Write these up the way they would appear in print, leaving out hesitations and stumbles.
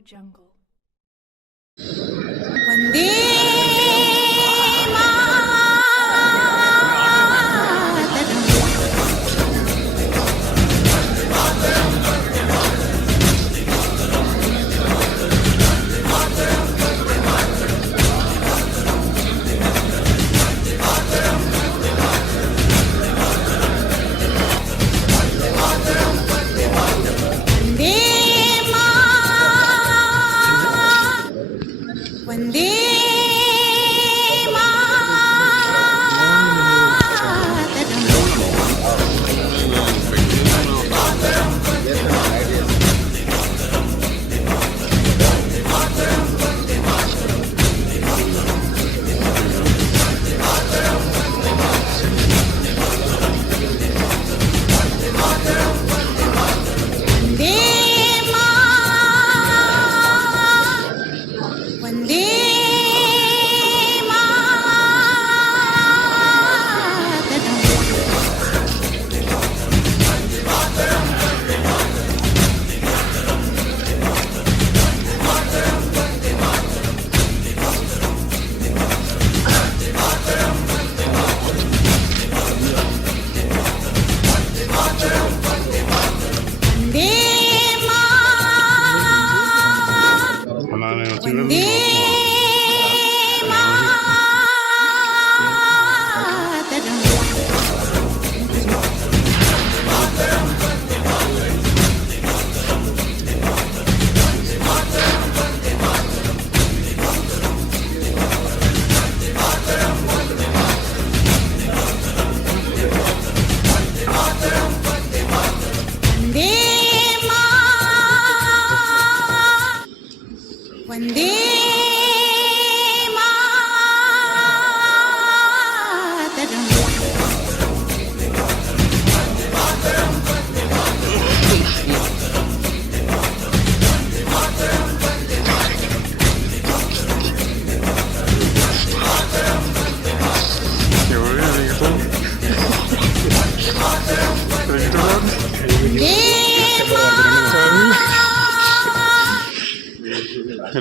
Jungle. Vande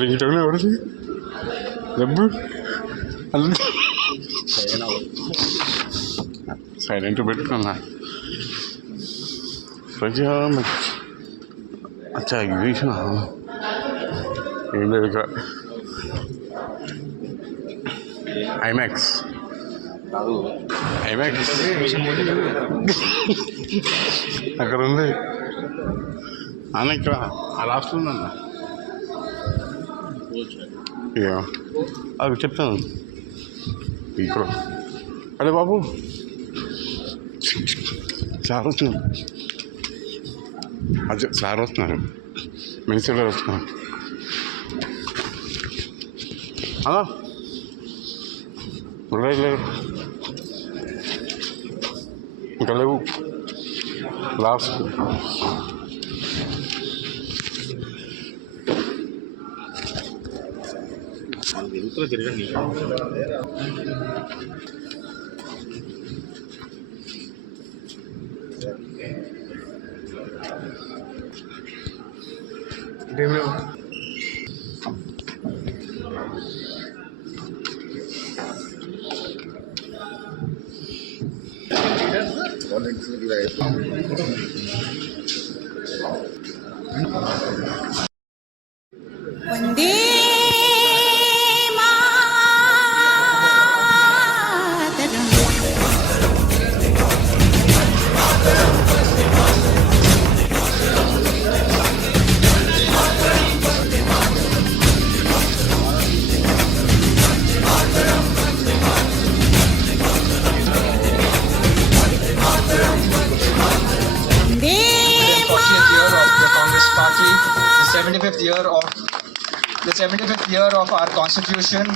Ringtone ఎవరిది డబ్బు సైలెంట్ పెట్టుకున్నా ప్రజా అచ్చా ఎగ్జిబిషన్ ఏం లేదు ఇక్కడ ఐమాక్స్ అక్కడ ఉంది అన్న ఇక్కడ అలా వస్తుందన్న అది చెప్తాను ఇక్కడ అరే బాబు సార్ వస్తున్నారు అదే సార్ వస్తున్నారు మినిస్టర్ గారు వస్తున్నారు అలా లేరు ఇంకా లేవు లాస్ట్ తిరగండి Vande the 75th year of our constitution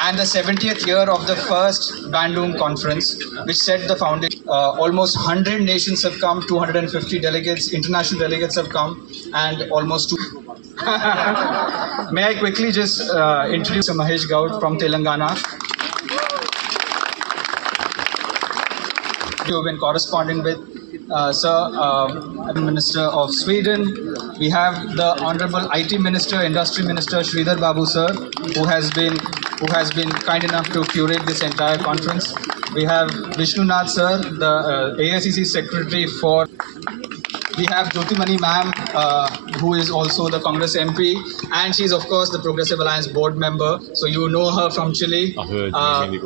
and the 70th year of the first Bandung conference, which set the foundation. Almost 100 nations have come, 250 delegates, international delegates have come, and almost two. May I quickly just introduce Mahesh Gaud from Telangana. You have been corresponding with Minister of Sweden. We have the Honorable IT Minister, Industry Minister Sridhar Babu sir, who has been kind enough to curate this entire conference. We have Vishnu Nath sir, the AICC Secretary for. We have Jyotimani ma'am, who is also the Congress MP, and she's of course the Progressive Alliance board member. So you know her from Chile.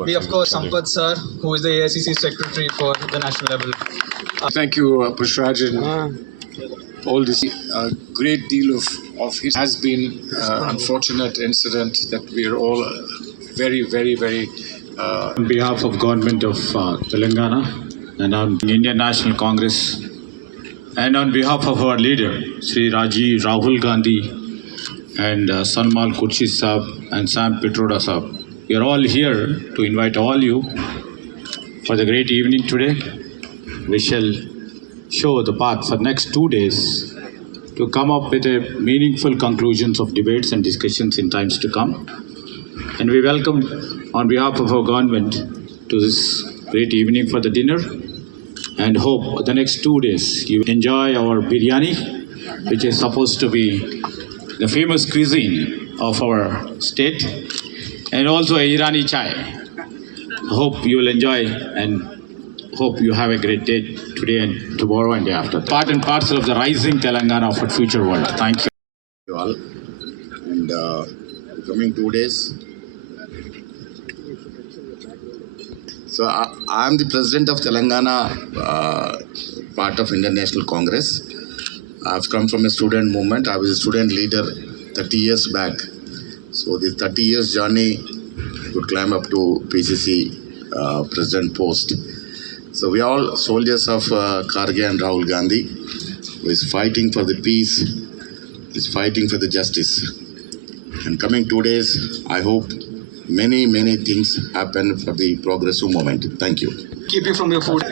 We of course Sampath sir, who is the AICC Secretary for the national level. Thank you, Pushraj, and all this. A great deal of it has been unfortunate incident that we are all very On behalf of government of Telangana and on Indian National Congress and on behalf of our leader Sri Rahul Gandhi and Sanmal Khurshid Saab and Sam Pitroda Saab, we are all here to invite all you for the great evening today. We shall show the path for next 2 days to come up with a meaningful conclusions of debates and discussions in times to come. And we welcome on behalf of our government to this great evening for the dinner and hope the next 2 days you enjoy our biryani, which is supposed to be the famous cuisine of our state, and also a Irani chai. Hope you will enjoy and hope you have a great day today and tomorrow and day after. Part and parcel of the rising Telangana of a future world. Thank you. You all. And coming 2 days. So I am the president of Telangana, part of Indian National Congress. I've come from a student movement. I was a student leader 30 years back. So the 30 years journey could climb up to PCC president post. So we are all soldiers of Kharge and Rahul Gandhi, who is fighting for the peace, is fighting for the justice. And coming 2 days, I hope many things happen for the progressive movement. Thank you. Keep you from your food.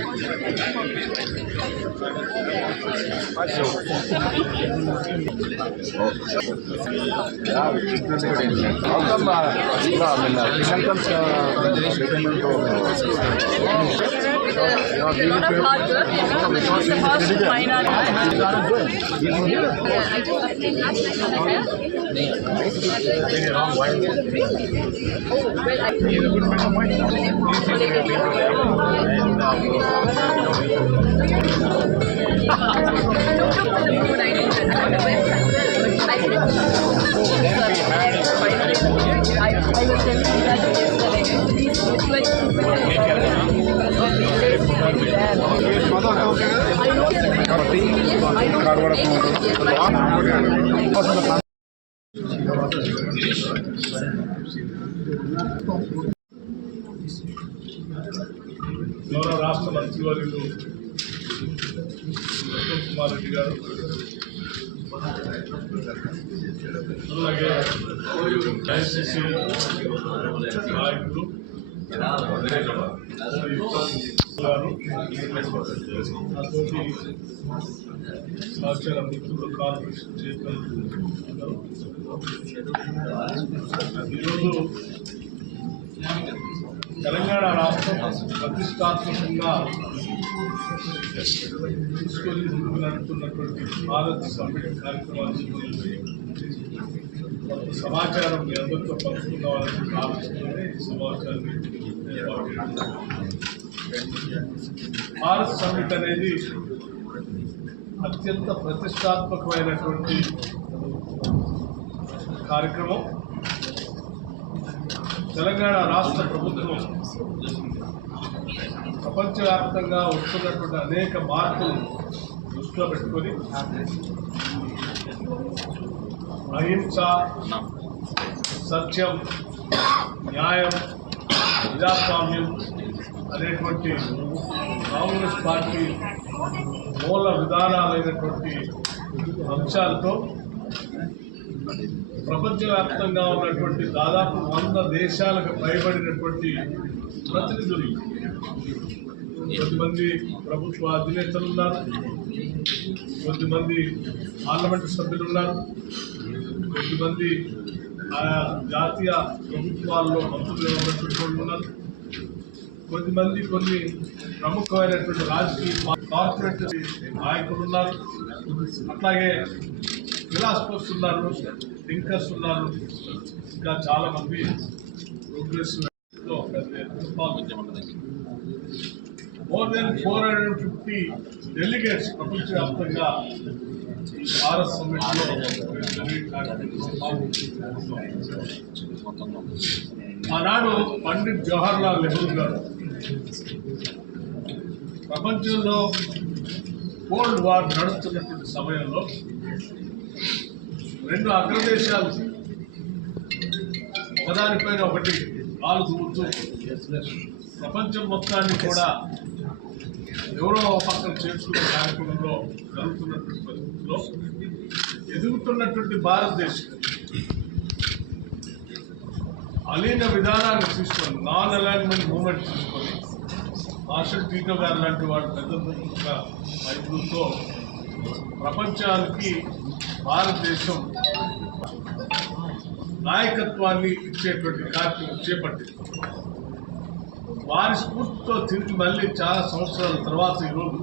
గౌరవ రాష్ట్ర మంత్రివర్యులు ఉత్తమ్ కుమార్ రెడ్డి గారు, అలాగే ఐసిసి నాయకులు సహచర మిత్రులు, corporation chairman, ఈరోజు తెలంగాణ రాష్ట్రం ప్రతిష్టాత్మకంగా తీసుకొని ముందుకు నడుపుతున్నటువంటి భారత్ సమ్మిట్ కార్యక్రమాన్ని కొంత సమాచారం మీ అందరితో పంచుకున్నామని ఆలోచనలోనే ఈ సమాచారాన్ని ఏర్పాటు చేస్తున్నాం. భారత్ సమ్మిట్ అనేది అత్యంత ప్రతిష్టాత్మకమైనటువంటి కార్యక్రమం. తెలంగాణ రాష్ట్ర ప్రభుత్వం ప్రపంచవ్యాప్తంగా వస్తున్నటువంటి అనేక మార్పులు దృష్టిలో పెట్టుకొని అహింస, సత్యం, న్యాయం, ప్రజాస్వామ్యం అనేటువంటి కాంగ్రెస్ పార్టీ మూల విధానాలైనటువంటి అంశాలతో ప్రపంచవ్యాప్తంగా ఉన్నటువంటి దాదాపు 100 దేశాలకు పైబడినటువంటి ప్రతినిధులు, కొద్దిమంది ప్రభుత్వ అధినేతలు ఉన్నారు, కొద్దిమంది పార్లమెంటు సభ్యులు ఉన్నారు, కొద్దిమంది ఆయా జాతీయ ప్రభుత్వాల్లో మంత్రులు ఉన్నటువంటి వాళ్ళు ఉన్నారు, కొద్దిమంది కొన్ని ప్రముఖమైనటువంటి రాజకీయ కార్పొరేట్ నాయకులు ఉన్నారు, అట్లాగే ఫిలాసఫర్స్ ఉన్నారు, థింకర్స్ ఉన్నారు, ఇంకా చాలా మంది ప్రోగ్రెసివ్ మోర్ దెన్ 450 డెలిగేట్స్ ప్రపంచవ్యాప్తంగా భారత్ సమ్మిట్లో ఆనాడు పండిట్ జవహర్లాల్ నెహ్రూ గారు ప్రపంచంలో కోల్డ్ వార్ నడుస్తున్నటువంటి సమయంలో రెండు అగ్రదేశాలు ఒకదానిపైన ఒకటి కాలు దూరుతూ ప్రపంచం మొత్తాన్ని కూడా ఎవరో పక్కన చేర్చుకునే కార్యక్రమంలో జరుగుతున్నటువంటి పరిస్థితుల్లో ఎదుగుతున్నటువంటి భారతదేశం అలీన విధానాన్ని తీసుకొని నాన్ అలైన్మెంట్ మూవ్మెంట్ తీసుకొని మార్షల్ టీటో గారు లాంటి వాడు పెద్ద రైతులతో ప్రపంచానికి భారతదేశం నాయకత్వాన్ని ఇచ్చేటువంటి కార్యక్రమం చేపట్టింది. వారి స్ఫూర్తితో తిరిగి మళ్ళీ చాలా సంవత్సరాల తర్వాత ఈరోజు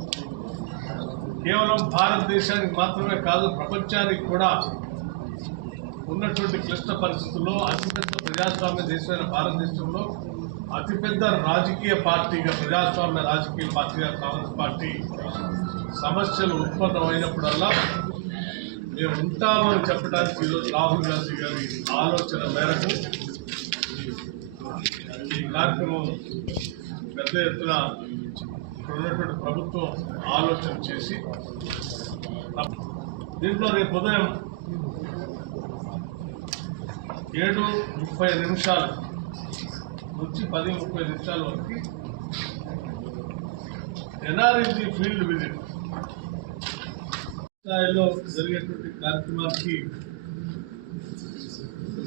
కేవలం భారతదేశానికి మాత్రమే కాదు ప్రపంచానికి కూడా ఉన్నటువంటి క్లిష్ట పరిస్థితుల్లో అతిపెద్ద ప్రజాస్వామ్య దేశమైన భారతదేశంలో అతిపెద్ద రాజకీయ పార్టీగా ప్రజాస్వామ్య రాజకీయ పార్టీగా కాంగ్రెస్ పార్టీ సమస్యలు ఉత్పన్నమైనప్పుడల్లా మేము ఉంటామని చెప్పడానికి ఈరోజు రాహుల్ గాంధీ గారి ఆలోచన మేరకు ఈ కార్యక్రమం పెద్ద ఎత్తున ఉన్నటువంటి ప్రభుత్వం ఆలోచన చేసి దీంట్లో రేపు ఉదయం 7:30 నుంచి 10:30 వరకు ఎన్ఆర్ఎన్జీ ఫీల్డ్ విజిట్ స్థాయిలో జరిగేటువంటి కార్యక్రమానికి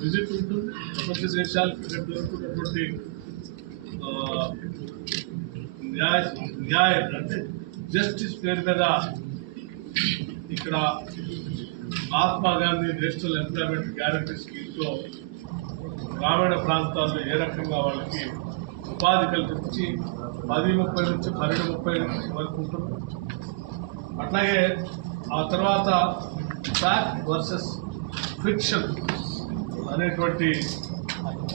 విజిట్ ఉంటుంది. ప్రపంచ దేశాలకు జరుగుతున్నటువంటి న్యాయం అంటే జస్టిస్ పేరు మీద ఇక్కడ Mahatma Gandhi national employment guarantee స్కీమ్తో గ్రామీణ ప్రాంతాల్లో ఏ రకంగా వాళ్ళకి ఉపాధి కల్పించి 10:30 నుంచి 12:30 వరకు ఉంటుంది. అట్లాగే ఆ తర్వాత ఫ్యాక్ట్ వర్సెస్ ఫిక్షన్ అనేటువంటి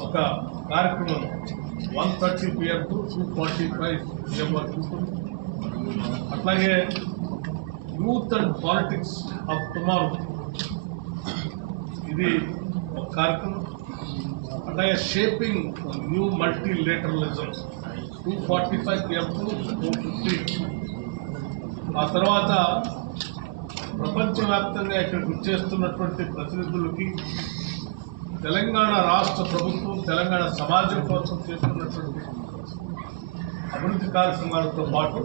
ఒక కార్యక్రమం 1:30 PM to 2:45 PM వరకు ఉంటుంది. అట్లాగే youth and politics of tomorrow ఇది ఒక కార్యక్రమం. అట్లాగే shaping new multilateralism 2:45 PM to 4:50. ఆ తర్వాత ప్రపంచవ్యాప్తంగా ఇక్కడికి వచ్చేస్తున్నటువంటి ప్రతినిధులకి తెలంగాణ రాష్ట్ర ప్రభుత్వం తెలంగాణ సమాజం కోసం చేస్తున్నటువంటి అభివృద్ధి కార్యక్రమాలతో పాటు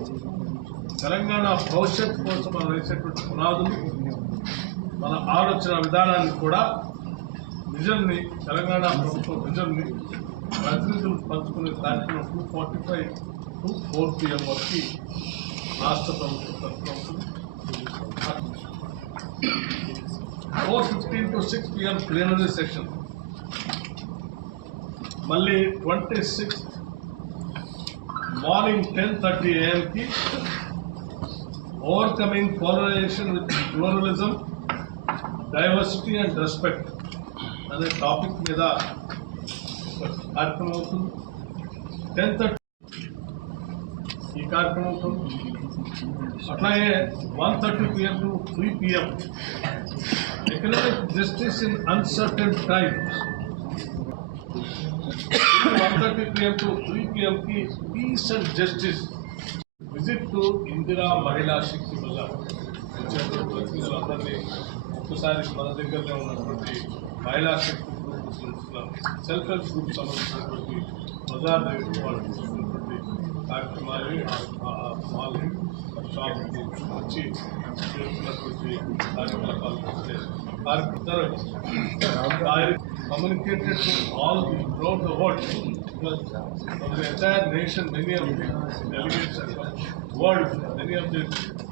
తెలంగాణ భవిష్యత్తు కోసం మనం వేసేటువంటి పునాదులు మన ఆలోచన విధానాన్ని కూడా విజన్ని తెలంగాణ ప్రభుత్వ విజన్ని ప్రతినిధులు పంచుకునే కార్యక్రమం 2:45 to 4 PM వరకు రాష్ట్ర ప్రభుత్వం తరఫున ఉంటుంది. 4:15 to 6 PM ప్లీనరీ సెషన్. మళ్ళీ 26 మార్నింగ్ 10:30 AM కి overcoming polarization with pluralism, diversity and respect అనే టాపిక్ మీద కార్యక్రమం అవుతుంది. 10:30 ఈ కార్యక్రమం అవుతుంది. అట్లాగే 1:30 PM to 3 PM economic justice in uncertain times. 1:30 PM to 3 PM కి peace and justice visit to Indira Mahila Shakti వల్ల ప్రతినిధులందరినీ ఒక్కసారి మన దగ్గరలో ఉన్నటువంటి Mahila Shakti groups self help group సంబంధించినటువంటి బజార్ దగ్గర వాళ్ళు చూస్తున్నటువంటి కార్యక్రమాలు మాల్ షాప్ వచ్చి చేస్తున్నటువంటి కార్యకలాపాలు communicated to all throughout the world. Because from the entire nation, many of the delegates are coming. World, many of the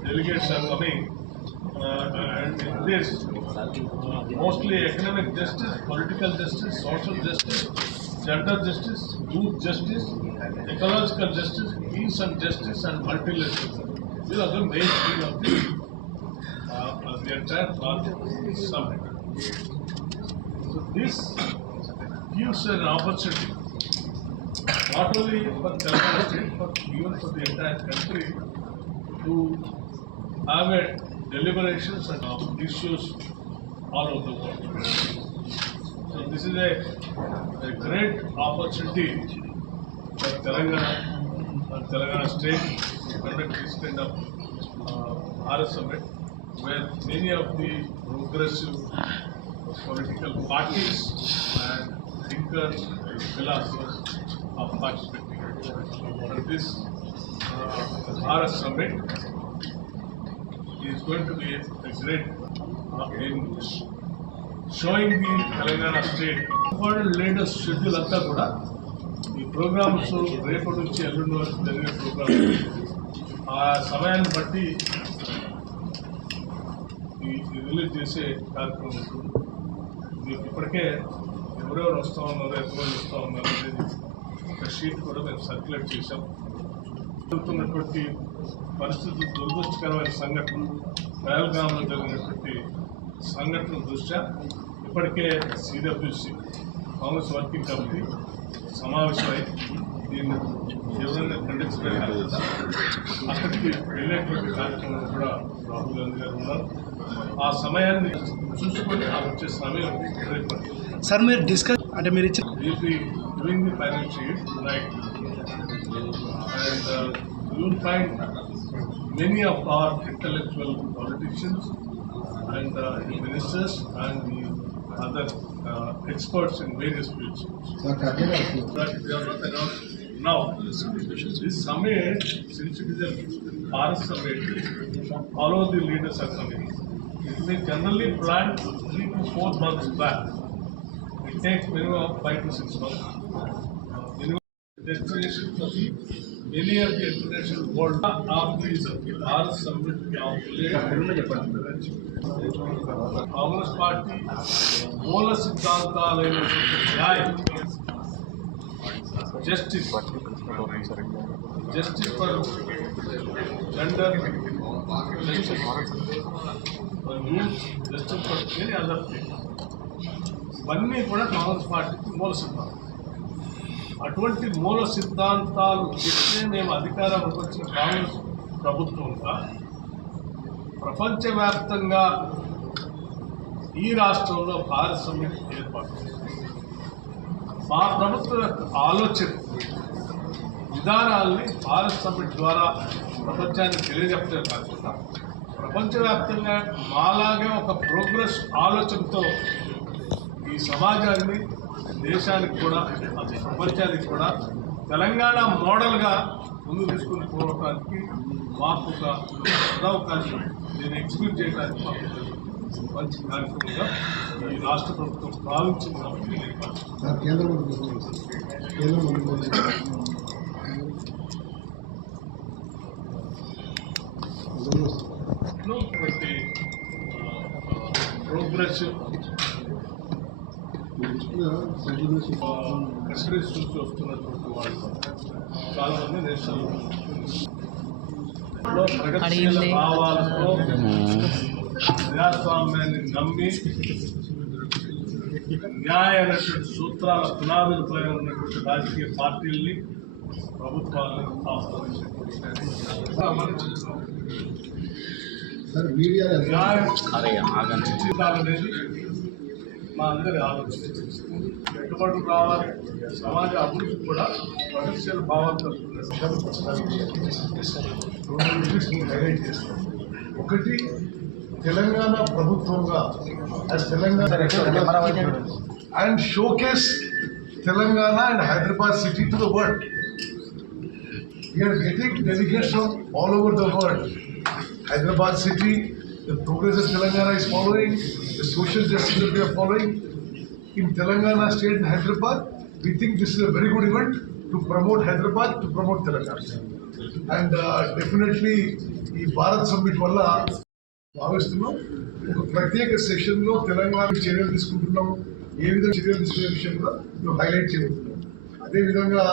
delegates are coming. And in this, mostly economic justice, political justice, social justice, gender justice, youth justice, ecological justice, peace and justice, and multilateralism. These are the main theme of the entire summit. So this gives an opportunity not only for Telangana state but even for the entire country to have a deliberations and issues all over the world. So this is a great opportunity for Telangana and Telangana state to conduct this kind of Bharat Summit, where many of the progressive political parties and thinkers and philosophers are participating. And this Bharat Summit is going to be a great in showing the Telangana state world leaders schedule అంతా కూడా ఈ ప్రోగ్రామ్స్ రేపటి నుంచి ఎల్లుండి వరకు జరిగే ప్రోగ్రామ్స్ ఆ సమయాన్ని బట్టి ఈ రిలీజ్ చేసే కార్యక్రమం ఉంటుంది. మీకు ఇప్పటికే ఎవరెవరు వస్తూ ఉన్నారు, ఎంతమంది వస్తూ ఉన్నారు అనేది ఒక షీట్ కూడా మేము సర్క్యులేట్ చేశాం. జరుగుతున్నటువంటి పరిస్థితులు దురదృష్టకరమైన సంఘటనలు, పహల్గామ్లో జరిగినటువంటి సంఘటనల దృష్ట్యా ఇప్పటికే సిడబ్ల్యూసి కాంగ్రెస్ వర్కింగ్ కమిటీ సమావేశమై దీన్ని ఎవరైనా ఖండించడం కాకుండా అక్కడికి వెళ్ళేటువంటి కార్యక్రమం కూడా రాహుల్ గాంధీ గారు ఉన్నారు. ఆ సమయాన్ని చూసుకొని ఆ వచ్చే సమయం రేపటి సార్ మీరు డిస్కస్ అంటే మీరు ఇచ్చిన will be doing the financial aid tonight, and you will find many of our intellectual politicians and the ministers and the other experts in various fields. That they are not announced now. This summit, since it is a Bharat summit, all of the leaders are coming. It is generally planned 3 to 4 months back. It takes minimum of 5 to 6 months. Minimum destination to the many of the international world of these Bharat Summit Congress పార్టీ మూల సిద్ధాంతాలైనటువంటి న్యాయం, justice for gender, justice for youth, justice for many other things, ఇవన్నీ కూడా కాంగ్రెస్ పార్టీకి మూల సిద్ధాంతం. అటువంటి మూల సిద్ధాంతాలు చెప్తే మేము అధికారంలోకి వచ్చిన కాంగ్రెస్ ప్రభుత్వంగా ప్రపంచవ్యాప్తంగా ఈ రాష్ట్రంలో భారత్ సమ్మిట్ ఏర్పాటు. మా ప్రభుత్వం యొక్క ఆలోచన విధానాల్ని భారత్ సమ్మిట్ ద్వారా ప్రపంచానికి తెలియజెప్పడం కాకుండా ప్రపంచవ్యాప్తంగా మాలాగే ఒక ప్రోగ్రెస్ ఆలోచనతో ఈ సమాజాన్ని, దేశానికి కూడా, ప్రపంచానికి కూడా తెలంగాణ మోడల్గా ముందు తీసుకుని పోవడానికి మాకు ఒక అవకాశం, దీన్ని ఎగ్జిక్యూట్ చేయడానికి మాకు మంచి కార్యక్రమంగా ఈ రాష్ట్ర ప్రభుత్వం భావించింది కాబట్టి ప్రోగ్రెసివ్ కంట్రీస్ నుంచి వస్తున్నటువంటి వాళ్ళు చాలా మంది దేశాల్లో ప్రగతిశీల భావాలతో ప్రజాస్వామ్యాన్ని నమ్మి న్యాయ అనేటువంటి సూత్రాల పునాదులపై ఉన్నటువంటి రాజకీయ పార్టీల్ని, ప్రభుత్వాలను ఆహ్వానించాలనేది మా అందరి ఆలోచన. పెట్టుబడులు రావాలి, సమాజ అభివృద్ధి కూడా ప్రగతిశీల భావాలతో హైలైట్ చేస్తాం. ఒకటి, తెలంగాణ ప్రభుత్వంగా తెలంగాణ అండ్ షోకేస్ తెలంగాణ అండ్ Hyderabad city to the world. We are getting delegates from all over the world. Hyderabad city, the progress that Telangana is following, the social justice that we are following in Telangana state and Hyderabad, we think this is a very good event to promote Hyderabad, to promote Telangana. And definitely ఈ భారత్ సమ్మిట్ వల్ల భావిస్తున్నాం ఒక ప్రత్యేక సెషన్లో తెలంగాణ చర్యలు తీసుకుంటున్నాం, ఏ విధంగా చర్యలు తీసుకునే విషయంలో మేము హైలైట్ చేయబోతున్నాం. అదేవిధంగా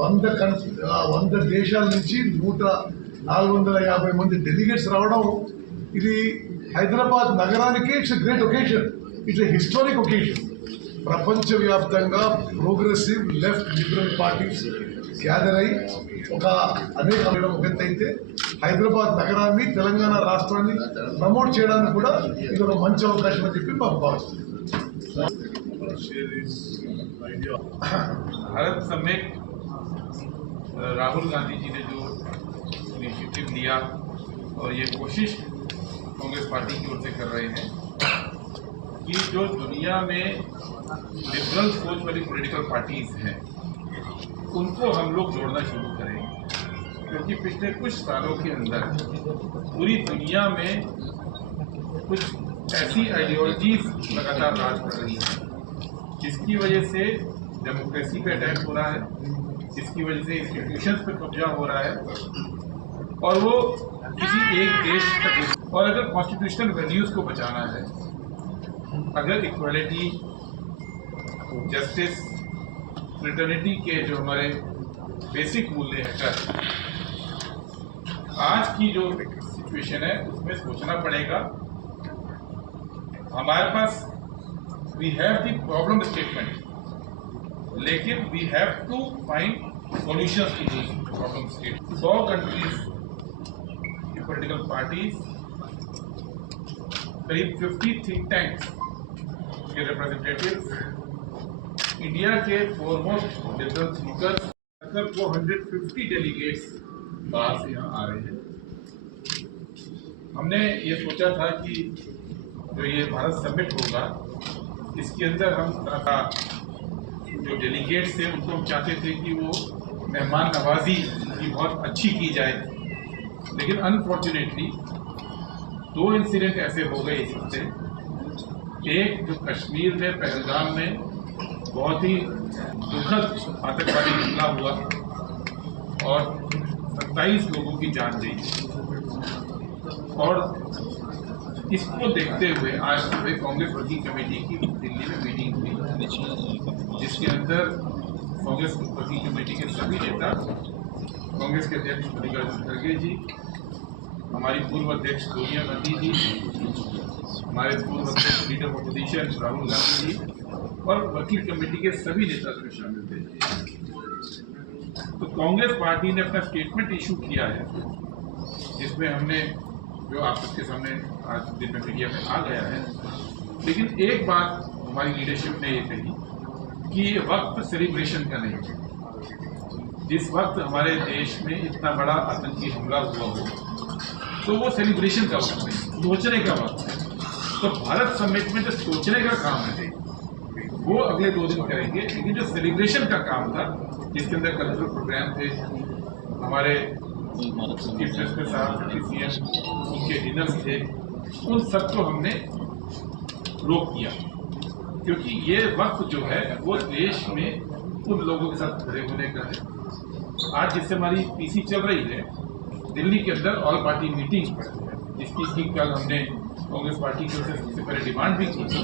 100 దేశాల నుంచి 450 మంది డెలిగేట్స్ రావడం, ఇది హైదరాబాద్ నగరానికి it's great occasion, it's historic occasion. ప్రపంచవ్యాప్తంగా progressive left liberal parties gather అయి అనేక ఒక ఎత్తైతే హైదరాబాద్ నగరాన్ని, తెలంగాణ రాష్ట్రాన్ని ప్రమోట్ చేయడానికి కూడా ఇది ఒక మంచి అవకాశం అని చెప్పి మాకు భావిస్తుంది. भारत समेत राहुल गांधी जी ने जो इनिशिएटिव लिया और ये कोशिश कांग्रेस पार्टी की ओर से कर रहे हैं कि जो दुनिया में लिबरल सोच वाली पॉलिटिकल पार्टीज हैं उनको हम लोग जोड़ना शुरू करें, क्योंकि पिछले कुछ सालों के अंदर पूरी दुनिया में कुछ ऐसी आइडियोलॉजीज लगातार राज कर रही हैं जिसकी वजह से डेमोक्रेसी पे अटैक हो रहा है, जिसकी वजह से इंस्टीट्यूशंस पे कब्जा हो रहा है और वो किसी एक देश तक। और अगर कॉन्स्टिट्यूशनल वैल्यूज को बचाना है, अगर इक्वालिटी, जस्टिस, फ्रेटर्निटी के जो हमारे बेसिक मूल्य हैं, आज की जो सिचुएशन है उसमें सोचना पड़ेगा। हमारे पास we have the problem statement, लेकिन we have to find solutions to those problem statements. 100 countries की political parties, करीब 50 think tanks के representatives, इंडिया के foremost liberal speakers, अगर वो 150 delegates बाहर से यहाँ आ रहे हैं। हमने ये सोचा था कि जो ये भारत समिट होगा इसके अंदर हम जो डेलीगेट्स थे उनको हम चाहते थे कि वो मेहमान नवाजी की बहुत अच्छी की जाए, लेकिन अनफॉर्चुनेटली 2 इंसिडेंट ऐसे हो गए इस हफ्ते। एक जो कश्मीर में पहलगाम में बहुत ही दुखद आतंकवादी हमला हुआ और 27 लोगों की जान गई, और इसको देखते हुए आज सुबह कांग्रेस वर्किंग कमेटी की दिल्ली में मीटिंग हुई, जिसके अंदर कांग्रेस वर्किंग कमेटी के सभी नेता, कांग्रेस के अध्यक्ष मल्लिकार्जुन खड़गे जी, हमारी पूर्व अध्यक्ष सोनिया गांधी जी, हमारे पूर्व अध्यक्ष leader of opposition Rahul Gandhi ji और वर्किंग कमेटी के सभी नेता इसमें शामिल थे। तो कांग्रेस पार्टी ने अपना स्टेटमेंट इशू किया है, जिसमें हमने जो आप सबके सामने आज दिन में मीडिया में आ गया है, लेकिन एक बात हमारी लीडरशिप ने ये कही कि ये वक्त सेलिब्रेशन का नहीं है। जिस वक्त हमारे देश में इतना बड़ा आतंकी हमला हुआ हो तो वो सेलिब्रेशन का वक्त नहीं, सोचने का वक्त है। तो भारत समिट में जो सोचने का काम है वो अगले 2 दिन करेंगे, लेकिन जो सेलिब्रेशन का काम था जिसके अंदर कल्चरल प्रोग्राम थे, हमारे चीफ मिनिस्टर साहब, सीएम, उनके डिनर्स थे, उन सबको हमने रोक दिया, क्योंकि ये वक्त जो है वो देश में उन लोगों के साथ खड़े होने का है। आज जिससे हमारी पीसी चल रही है दिल्ली के अंदर ऑल पार्टी मीटिंग, जिसकी कल हमने कांग्रेस पार्टी की ओर से सबसे पहले डिमांड भी की थी।